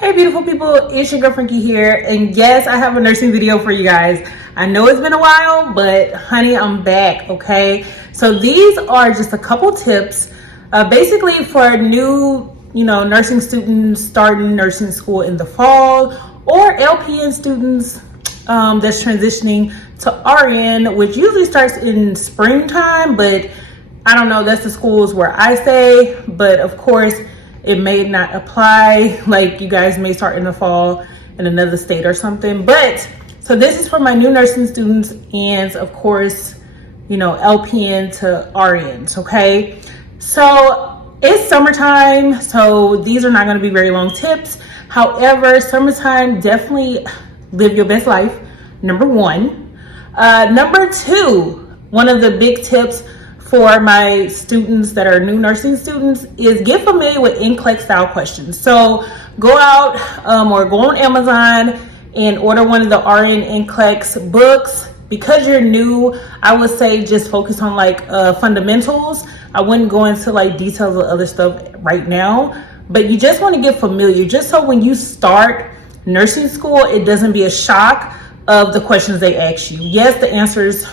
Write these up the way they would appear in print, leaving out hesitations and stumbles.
Hey beautiful people, it's your girl Frankie here, and yes, I have a nursing video for you guys. I know it's been a while, but honey, I'm back, okay? So these are just a couple tips, basically for new, nursing students starting nursing school in the fall, or LPN students that's transitioning to RN, which usually starts in springtime, but I don't know, that's the schools where I stay, but of course, it may not apply, like you guys may start in the fall in another state or something. But so this is for my new nursing students and of course, LPN to RNs, okay? So it's summertime, so these are not gonna be very long tips. However, summertime, definitely live your best life, number one. Number two, one of the big tips for my students that are new nursing students is get familiar with NCLEX style questions. So go out or go on Amazon and order one of the RN NCLEX books. Because you're new, I would say just focus on like fundamentals. I wouldn't go into like details of other stuff right now, but you just want to get familiar just so when you start nursing school, it doesn't be a shock of the questions they ask you. Yes, the answers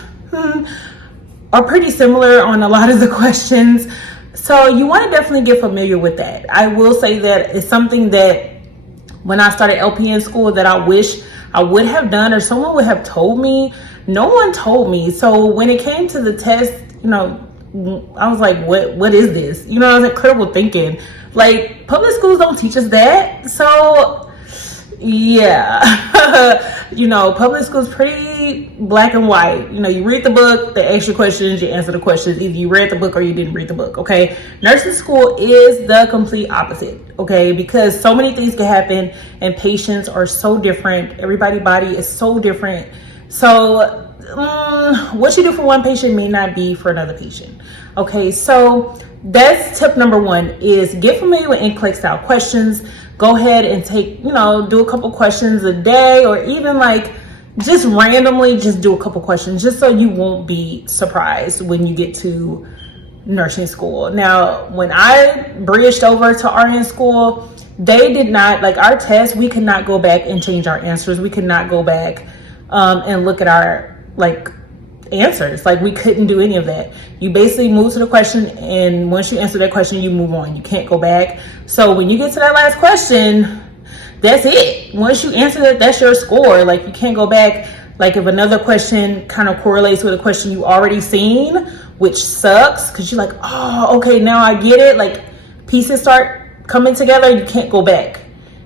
are pretty similar on a lot of the questions. So you want to definitely get familiar with that. I will say that it's something that when I started LPN school that I wish I would have done or someone would have told me. No one told me. So when it came to the test, I was like, what is this? I was like critical thinking. Like public schools don't teach us that. So yeah, public school's pretty black and white. You read the book, they ask you questions, you answer the questions. Either you read the book or you didn't read the book, okay? Nursing school is the complete opposite, okay? Because so many things can happen and patients are so different. Everybody's body is so different. So what you do for one patient may not be for another patient, okay? So that's tip number one is get familiar with NCLEX style questions. Go ahead and take, do a couple questions a day or even like just randomly just do a couple questions just so you won't be surprised when you get to nursing school. Now, when I bridged over to RN school, they did not, like our test, we could not go back and change our answers. We could not go back and look at our answers. Like we couldn't do any of that. You basically move to the question, and once you answer that question, you move on. You can't go back. So when you get to that last question, that's it. Once you answer that, that's your score. Like you can't go back. Like if another question kind of correlates with a question you already seen, which sucks because you're like, oh, okay, now I get it. Like pieces start coming together. You can't go back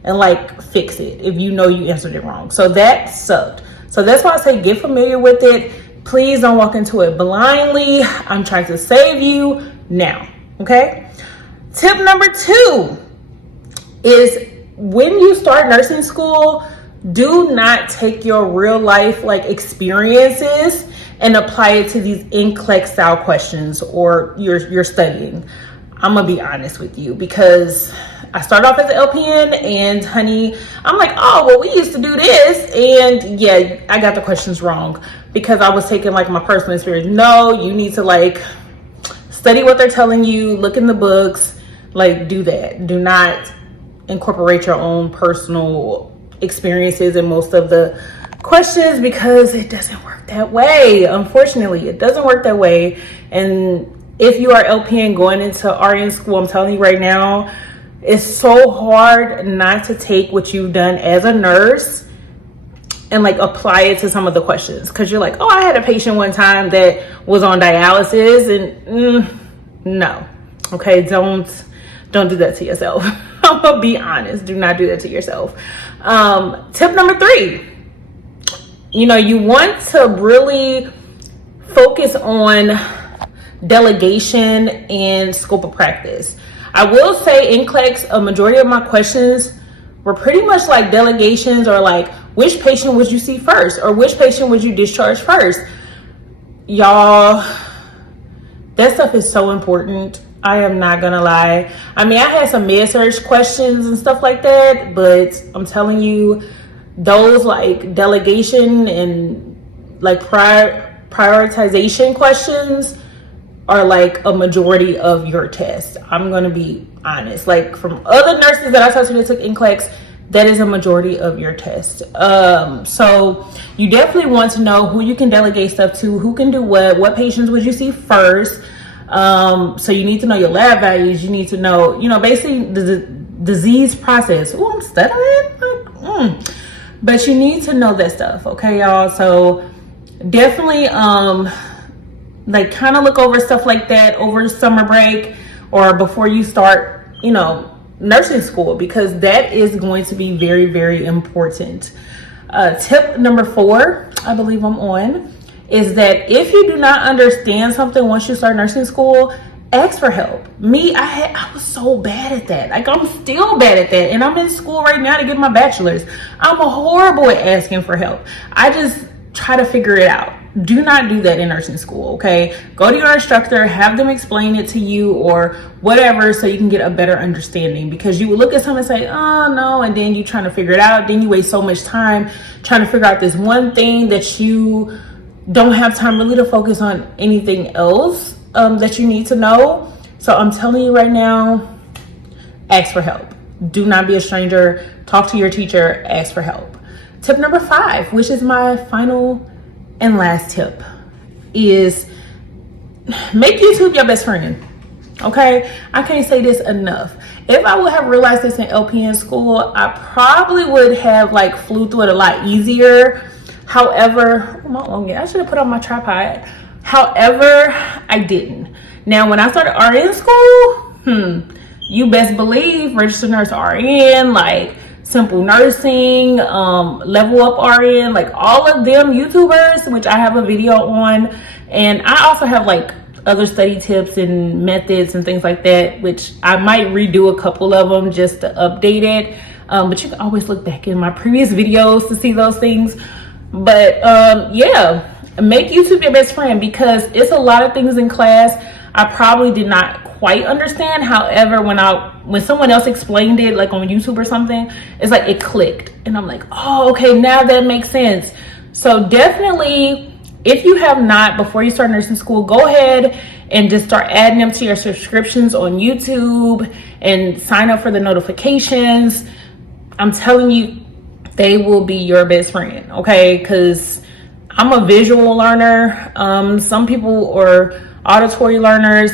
and like fix it if you know you answered it wrong. So that sucked. So that's why I say get familiar with it. Please don't walk into it blindly. I'm trying to save you now, okay? Tip number two is when you start nursing school, do not take your real life experiences and apply it to these NCLEX style questions or you're studying. I'm gonna be honest with you because I started off as an LPN and honey, I'm like, oh, well, we used to do this. And yeah, I got the questions wrong because I was taking my personal experience. No, you need to study what they're telling you, look in the books, do that. Do not incorporate your own personal experiences in most of the questions because it doesn't work that way. Unfortunately, it doesn't work that way. And if you are LPN going into RN school, I'm telling you right now, it's so hard not to take what you've done as a nurse and apply it to some of the questions because you're like, oh, I had a patient one time that was on dialysis and no, okay, don't do that to yourself. I'm gonna be honest, do not do that to yourself. Tip number three, you want to really focus on delegation and scope of practice. I will say NCLEX, a majority of my questions were pretty much delegations or which patient would you see first or which patient would you discharge first. Y'all, that stuff is so important. I am not gonna lie. I mean, I had some med-surg questions and stuff like that, but I'm telling you, those delegation and prioritization questions are a majority of your test. I'm gonna be honest. From other nurses that I talked to that took NCLEX, that is a majority of your test. So you definitely want to know who you can delegate stuff to, who can do what patients would you see first. So you need to know your lab values. You need to know, basically the disease process. Oh, I'm stuttering. But you need to know that stuff, okay, y'all? So definitely, like, kind of look over stuff like that over summer break or before you start, nursing school, because that is going to be very, very important. Tip number 4, I believe I'm on, is that if you do not understand something once you start nursing school, ask for help. I was so bad at that. Like, I'm still bad at that. And I'm in school right now to get my bachelor's. I'm horrible at asking for help. I just try to figure it out. Do not do that in nursing school, okay? Go to your instructor, have them explain it to you or whatever, so you can get a better understanding, because you would look at someone and say, oh no, and then you trying to figure it out. Then you waste so much time trying to figure out this one thing that you don't have time really to focus on anything else that you need to know. So I'm telling you right now, ask for help. Do not be a stranger. Talk to your teacher, ask for help. Tip number 5, which is my final and last tip, is make YouTube your best friend. Okay, I can't say this enough. If I would have realized this in LPN school, I probably would have flew through it a lot easier. However, I should have put on my tripod. However, I didn't. Now, when I started RN school, you best believe registered nurse RN, Simple Nursing, Level Up RN, all of them YouTubers, which I have a video on. And I also have other study tips and methods and things like that, which I might redo a couple of them just to update it. But you can always look back in my previous videos to see those things. But yeah, make YouTube your best friend, because it's a lot of things in class I probably did not quite understand. However, when someone else explained it, on YouTube or something, it's it clicked, and I'm like, oh, okay, now that makes sense. So definitely, if you have not, before you start nursing school, go ahead and just start adding them to your subscriptions on YouTube and sign up for the notifications. I'm telling you, they will be your best friend, okay? Because I'm a visual learner. Some people are auditory learners.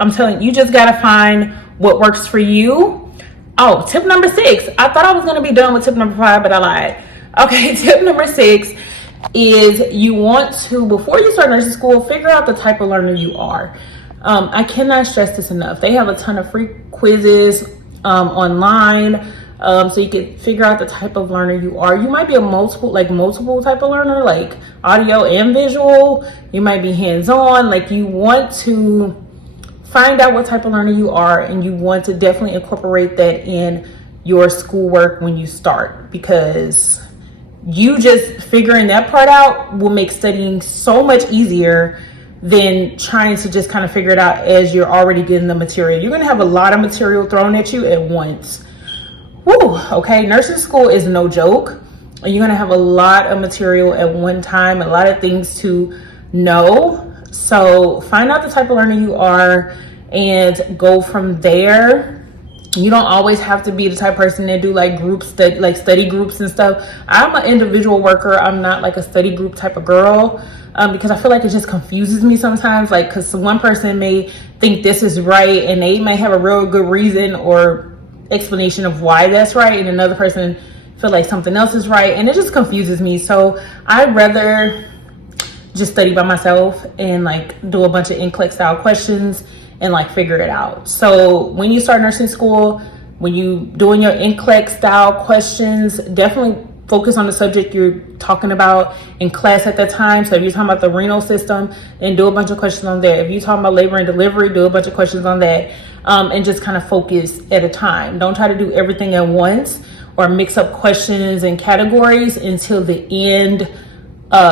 I'm telling you, you just gotta find what works for you. Oh, tip number 6. I thought I was gonna be done with tip number 5, but I lied. Okay, tip number 6 is you want to, before you start nursing school, figure out the type of learner you are. I cannot stress this enough. They have a ton of free quizzes online, so you can figure out the type of learner you are. You might be a multiple type of learner, audio and visual. You might be hands-on. You want to find out what type of learner you are, and you want to definitely incorporate that in your schoolwork when you start, because you just figuring that part out will make studying so much easier than trying to just kind of figure it out as you're already getting the material. You're going to have a lot of material thrown at you at once. Woo, okay, nursing school is no joke. You're going to have a lot of material at one time, a lot of things to know. So find out the type of learner you are and go from there. You don't always have to be the type of person that do groups, study groups and stuff. I'm an individual worker. I'm not a study group type of girl, because I feel it just confuses me sometimes. Because one person may think this is right, and they may have a real good reason or explanation of why that's right, and another person feel something else is right, and it just confuses me. So I'd rather just study by myself and do a bunch of NCLEX style questions and figure it out. So when you start nursing school, when you doing your NCLEX style questions, definitely focus on the subject you're talking about in class at that time. So if you're talking about the renal system, then do a bunch of questions on that. If you're talking about labor and delivery, do a bunch of questions on that, and just kind of focus at a time. Don't try to do everything at once or mix up questions and categories until the end,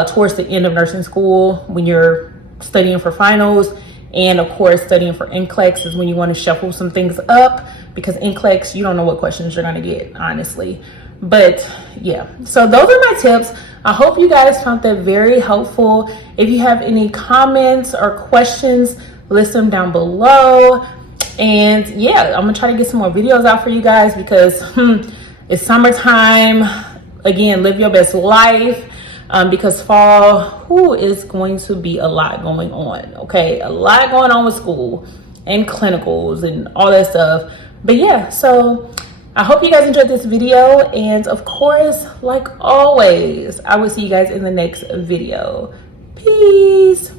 towards the end of nursing school, when you're studying for finals. And of course, studying for NCLEX is when you want to shuffle some things up, because NCLEX, you don't know what questions you're going to get, honestly. But yeah, so those are my tips. I hope you guys found that very helpful. If you have any comments or questions, list them down below. And yeah, I'm gonna try to get some more videos out for you guys, because It's summertime. Again, live your best life, because fall is going to be a lot going on. Okay, a lot going on with school and clinicals and all that stuff. But yeah, so I hope you guys enjoyed this video, and of course, like always, I will see you guys in the next video. Peace.